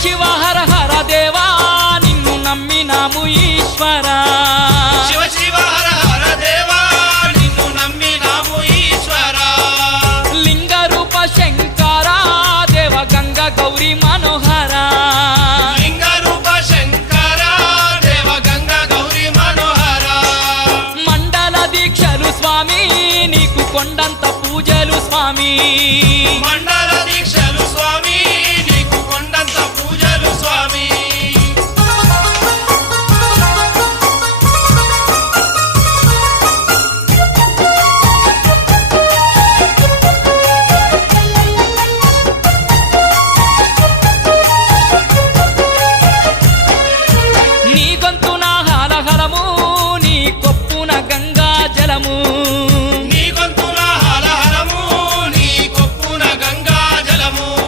శివ హర హర దేవా నిన్ను నమ్మినాము ఈశ్వరా శివ శివ హర హర దేవా నిన్ను నమ్మినాము ఈశ్వరా లింగ రూప శంకర దేవ గంగ గౌరీ మనోహర లింగ రూప శంకర దేవ గంగ గౌరీ మనోహర మండల దీక్షలు స్వామి నీకు కొండంత